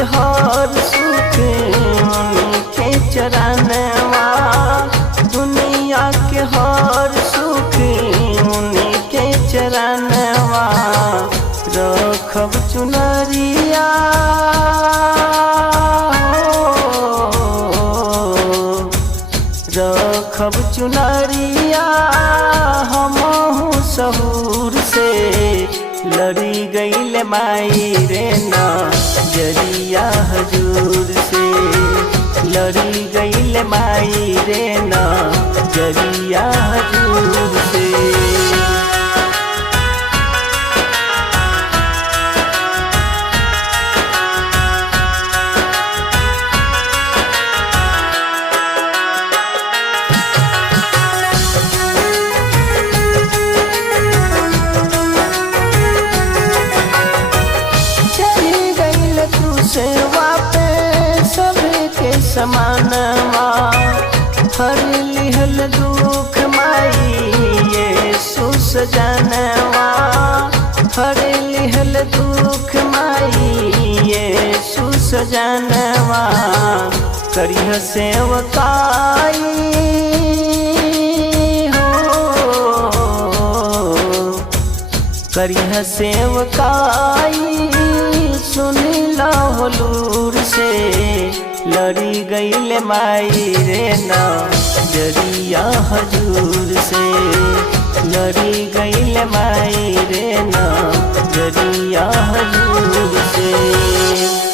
के हर सुख उनके चरणवा, दुनिया के हर सुख उनके चरणवा। रखब चुनरिया रखब चुनरिया हमहु सहूर से, लड़ी गईल माई रे नजरिया हजूर से, लड़ी गईल माई रे नजरिया हजूर से। सेवा पे सबके समानवा, हर लिहल दुख माई यीशु सजनवा, हर लिहल दुख माई यीशु सजनवा। करिह सेवकाई करिह सेवकाई, सुनिला हुलूर से, लड़ी गईल माई रे नजरिया हजूर से, लड़ी गईल माई रे नजरिया हजूर से।